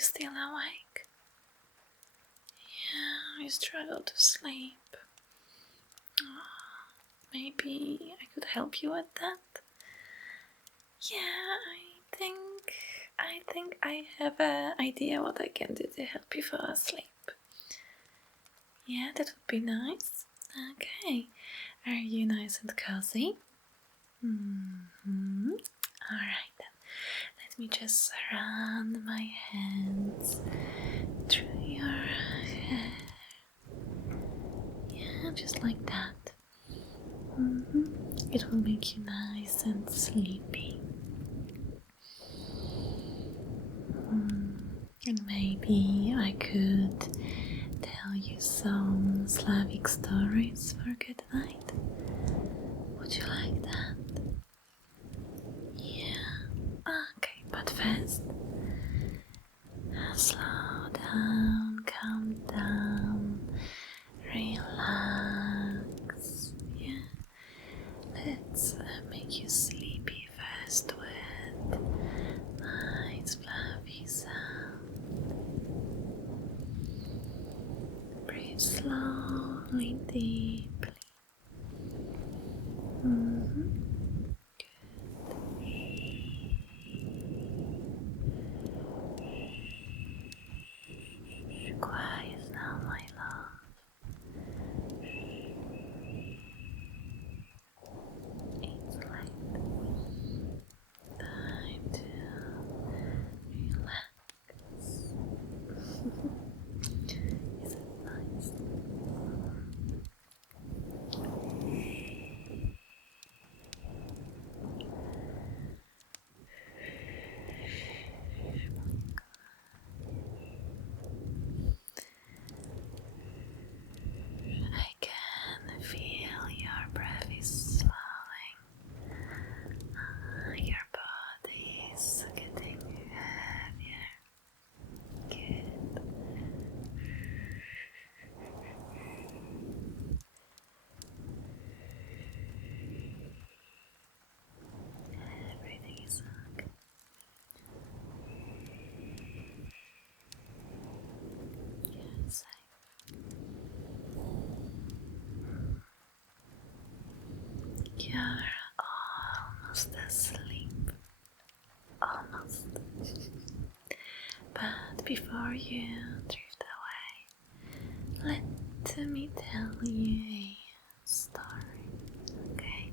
you still awake? Yeah, you struggle to sleep. Maybe I could help you with that? Yeah, I think I have an idea what I can do to help you fall asleep. Yeah, that would be nice. Okay, are you nice and cozy? Alright then, let me just run my hands through your hair. Yeah, just like that. It will make you nice and sleepy. And maybe I could tell you some Slavic stories for good night. Would you like that? Yeah. Okay, but first, slow down, calm down, relax. Yeah. Let's make you sleepy first with nice fluffy sound. Breathe slowly, deeply. Quiet now, my love. It's late. Time to relax. Is it nice? I can feel your breath is slowing. Your body is getting heavier. Good. Everything is okay. You're safe. You're almost asleep. Almost. But before you drift away, let me tell you a story, okay?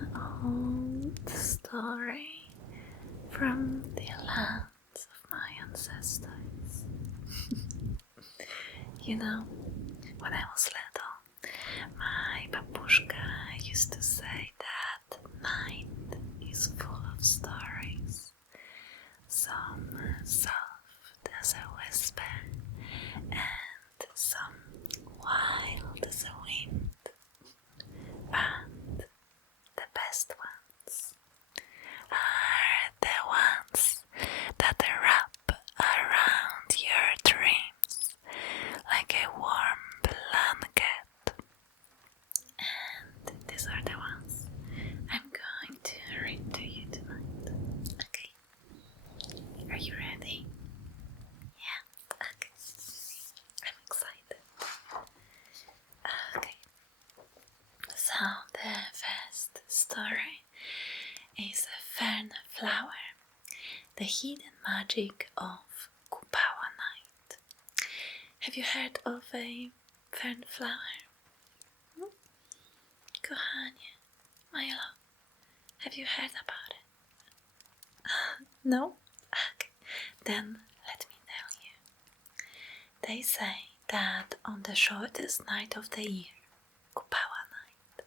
An old story from the lands of my ancestors. You know, when I was little, my babushka used to say that night is full of stories. Some soft as a whisper, and some wild as a wind. But the best ones are the ones that wrap around your dreams like a warm blanket. And these are the ones I'm going to read to you tonight. Okay. Are you ready? Yeah? Okay. I'm excited. Okay. So the first story is a fern flower, the hidden magic of Kupawa night. Have you heard of a fern flower? Kochanie, my love, have you heard about it? No? Okay, then let me tell you. They say that on the shortest night of the year, Kupawa night,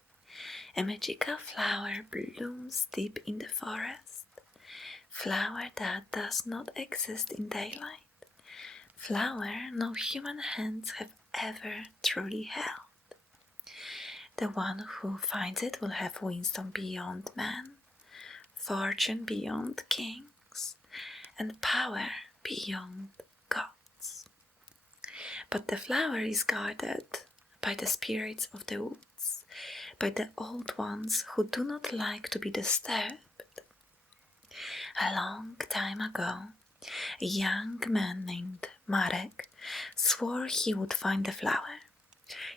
a magical flower blooms deep in the forest. Flower that does not exist in daylight. Flower no human hands have ever truly held. The one who finds it will have wisdom beyond man, fortune beyond kings, and power beyond gods. But the flower is guarded by the spirits of the woods, by the old ones who do not like to be disturbed. A long time ago, A young man named Marek swore he would find the flower.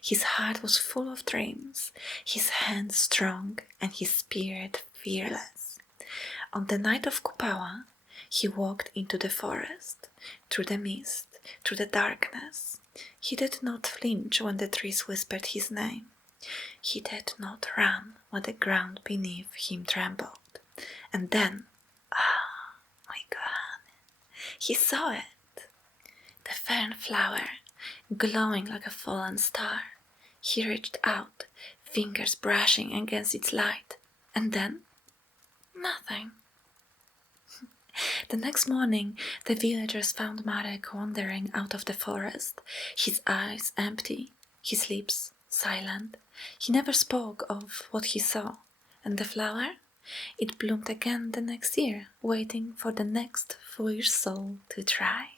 His heart was full of dreams, his hands strong, and his spirit fearless. On the night of Kupała, he walked into the forest, through the mist, through the darkness. He did not flinch when the trees whispered his name. He did not run when the ground beneath him trembled. And then, my God, he saw it. The fern flower, glowing like a fallen star. He reached out, fingers brushing against its light, and then nothing. The next morning, the villagers found Marek wandering out of the forest, his eyes empty, his lips silent. He never spoke of what he saw, and the flower? It bloomed again the next year, waiting for the next foolish soul to try.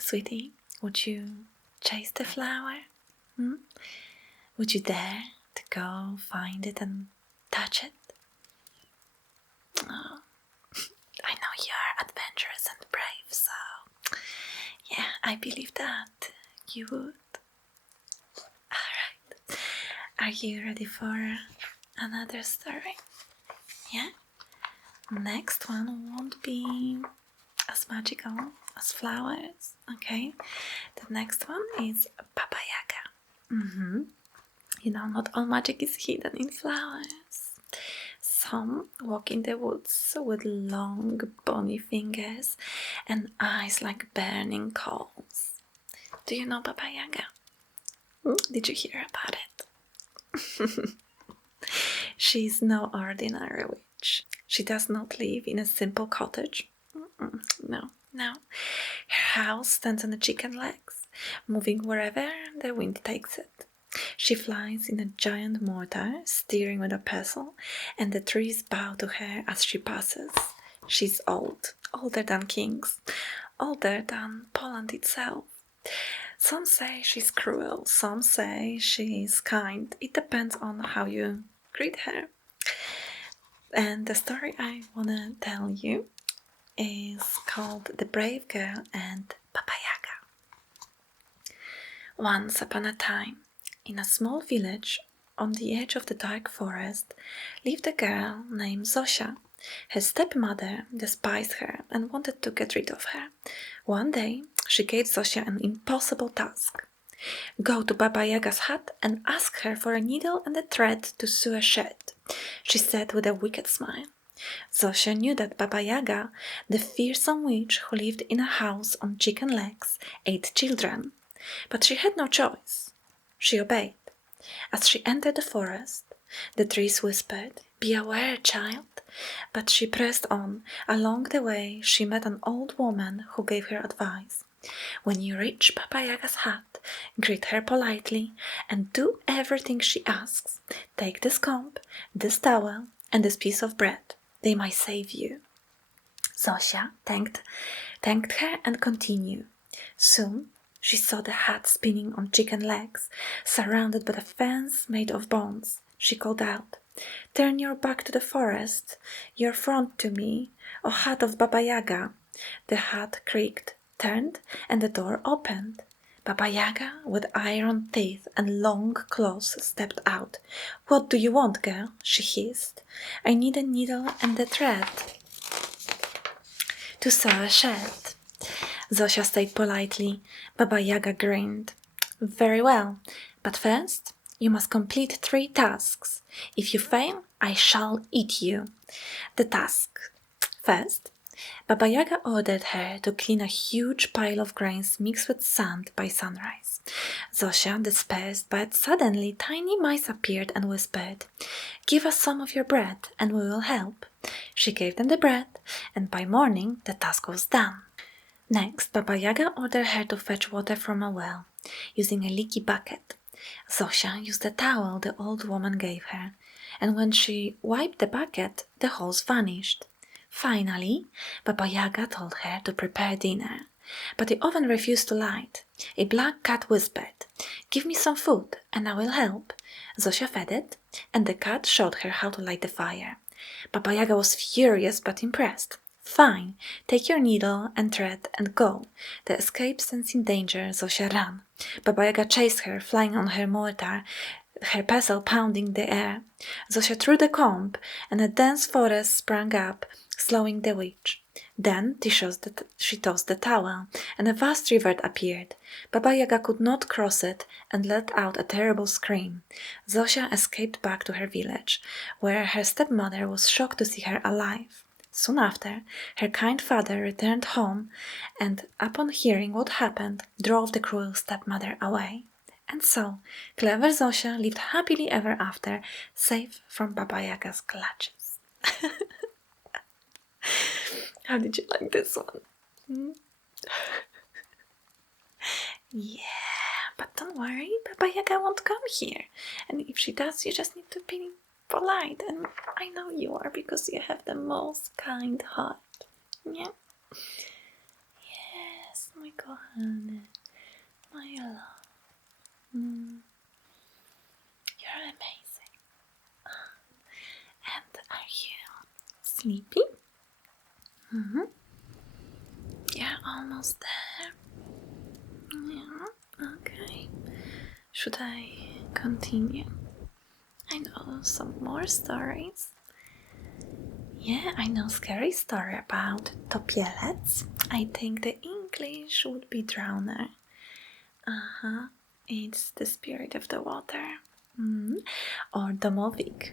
Sweetie, would you chase the flower? Would you dare to go find it and touch it? Oh, I know you're adventurous and brave, so yeah, I believe that you would. Alright, are you ready for another story? Yeah? Next one won't be as magical as flowers, okay? The next one is Baba Yaga. You know, not all magic is hidden in flowers. Some walk in the woods with long, bony fingers and eyes like burning coals. Do you know Baba Yaga? Did you hear about it? She's no ordinary witch. She does not live in a simple cottage. No. Her house stands on chicken legs, moving wherever the wind takes it. She flies in a giant mortar, steering with a pestle, and the trees bow to her as she passes. She's old, older than kings, older than Poland itself. Some say she's cruel, some say she's kind. It depends on how you greet her. And the story I want to tell you is called The Brave Girl and Baba Yaga. Once upon a time, in a small village on the edge of the dark forest, lived a girl named Zosia. Her stepmother despised her and wanted to get rid of her. One day, she gave Zosia an impossible task. Go to Baba Yaga's hut and ask her for a needle and a thread to sew a shirt, she said with a wicked smile. Zosia knew that Baba Yaga, the fearsome witch who lived in a house on chicken legs, ate children. But she had no choice. She obeyed. As she entered the forest, the trees whispered, "Be aware, child." But she pressed on. Along the way, she met an old woman who gave her advice. When you reach Baba Yaga's hut, greet her politely and do everything she asks. Take this comb, this towel, and this piece of bread. They might save you. Zosia thanked her and continued. Soon, she saw the hut spinning on chicken legs, surrounded by a fence made of bones. She called out, "Turn your back to the forest, your front to me, O hut of Baba Yaga." The hut creaked, turned, and the door opened. Baba Yaga, with iron teeth and long claws, stepped out. "What do you want, girl?" she hissed. "I need a needle and a thread to sew a shirt." Zosia said politely. Baba Yaga grinned. "Very well, but first you must complete 3 tasks. If you fail, I shall eat you." The task. First, Baba Yaga ordered her to clean a huge pile of grains mixed with sand by sunrise. Zosia dispersed, but suddenly tiny mice appeared and whispered, "Give us some of your bread and we will help." She gave them the bread, and by morning the task was done. Next, Baba Yaga ordered her to fetch water from a well, using a leaky bucket. Zosia used the towel the old woman gave her, and when she wiped the bucket, the holes vanished. Finally, Baba Yaga told her to prepare dinner, but the oven refused to light. A black cat whispered, "Give me some food, and I will help." Zosia fed it, and the cat showed her how to light the fire. Baba Yaga was furious but impressed. Fine, take your needle and thread and go. The escape sensing danger, Zosia ran. Baba Yaga chased her, flying on her mortar, her pestle pounding the air. Zosia threw the comb, and a dense forest sprang up, slowing the witch. Then she tossed the towel, and a vast river appeared. Baba Yaga could not cross it and let out a terrible scream. Zosia escaped back to her village, where her stepmother was shocked to see her alive. Soon after, her kind father returned home and, upon hearing what happened, drove the cruel stepmother away. And so, clever Zosia lived happily ever after, safe from Baba Yaga's clutches. How did you like this one? Yeah, but don't worry, Baba Yaga won't come here. And if she does, you just need to be polite. And I know you are, because you have the most kind heart. Yeah? Yes, my kochany, my love. You're amazing. And are you sleepy? You're almost there. Yeah, okay. Should I continue? I know some more stories. Yeah, I know scary story about topielec. I think the English would be drowner. It's the spirit of the water. Or domowik.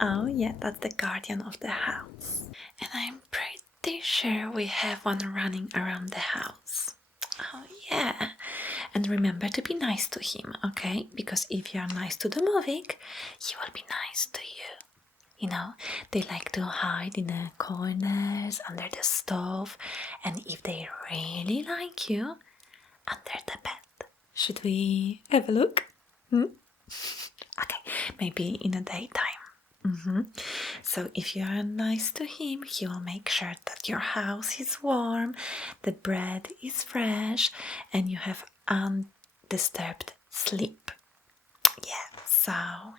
Oh yeah, that's the guardian of the house. And I'm pretty sure we have one running around the house. Oh yeah. And remember to be nice to him, okay? Because if you are nice to domowik, he will be nice to you. You know, they like to hide in the corners, under the stove, and if they really like you, under the bed. Should we have a look? Okay, maybe in the daytime. So if you are nice to him, he will make sure that your house is warm, the bread is fresh, and you have undisturbed sleep. Yeah, so,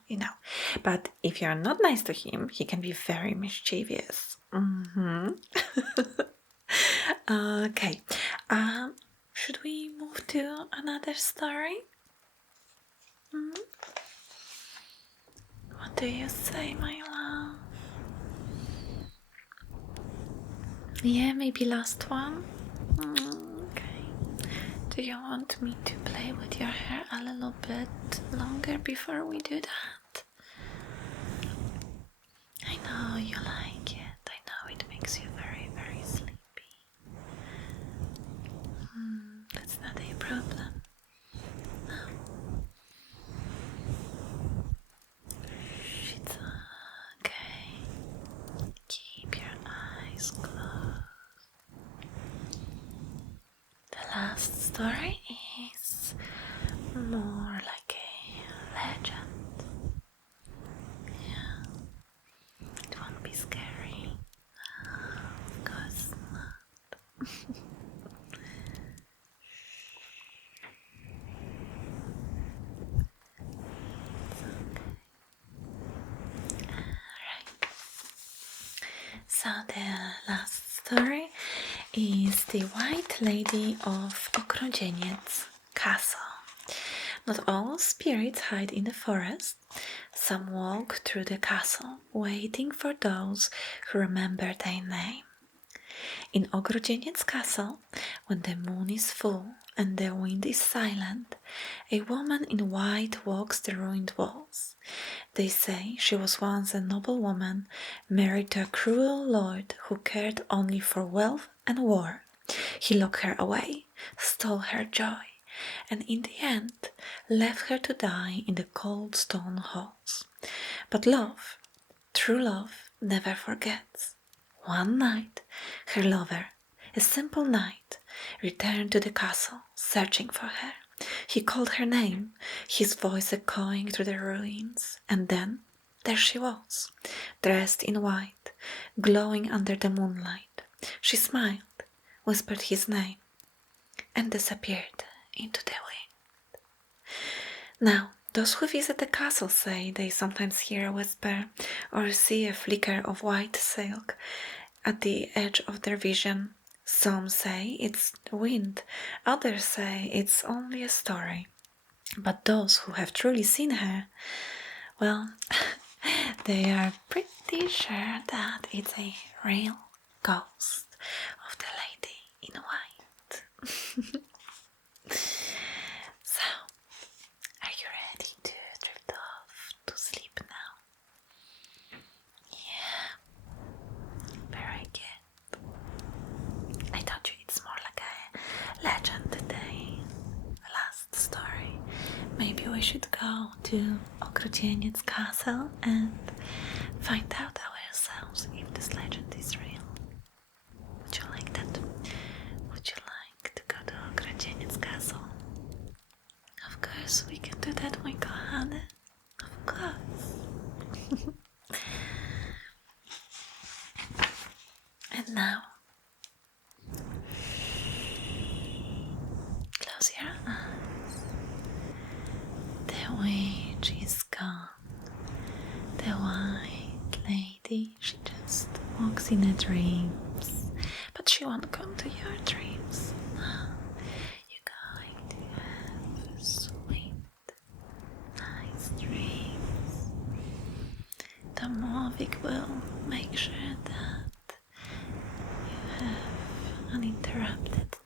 you know. But if you're not nice to him, he can be very mischievous. Okay. Should we move to another story? What do you say, my love? Yeah, maybe last one? Okay. Do you want me to play with your hair a little bit longer before we do that? I know you like it. I know it makes you very, very sleepy. That's not a problem. No. It's okay. Keep your eyes closed. The last story is more like a legend. Yeah. It won't be scary. Of course not. So the last story is the White Lady of Ogrodzieniec Castle. Not all spirits hide in the forest. Some walk through the castle, waiting for those who remember their name. In Ogrodzieniec Castle, when the moon is full and the wind is silent, a woman in white walks the ruined walls. They say she was once a noble woman, married to a cruel lord who cared only for wealth and war. He locked her away, stole her joy, and in the end left her to die in the cold stone halls. But love, true love, never forgets. One night, her lover, a simple knight, returned to the castle, searching for her. He called her name, his voice echoing through the ruins, and then there she was, dressed in white, glowing under the moonlight. She smiled, whispered his name, and disappeared into the wind. Now, Those who visit the castle say they sometimes hear a whisper or see a flicker of white silk at the edge of their vision. Some say it's the wind, others say it's only a story. But those who have truly seen her, well, they are pretty sure that it's a real ghost of the lady in white. So, are you ready to drift off to sleep now? Yeah, very good. I told you it's more like a legend today. The last story. Maybe we should go to Okrucieniec castle and find out ourselves if this legend is real. Would you like that? Would you like to go to Okrucieniec castle? Of course we can do that, my kochane. Of course. And now, close your eyes. The witch is gone. The white lady, she just walks in her dreams. But she won't come to your dreams. You're going to have sweet, nice dreams. The Morvik will make sure that you have uninterrupted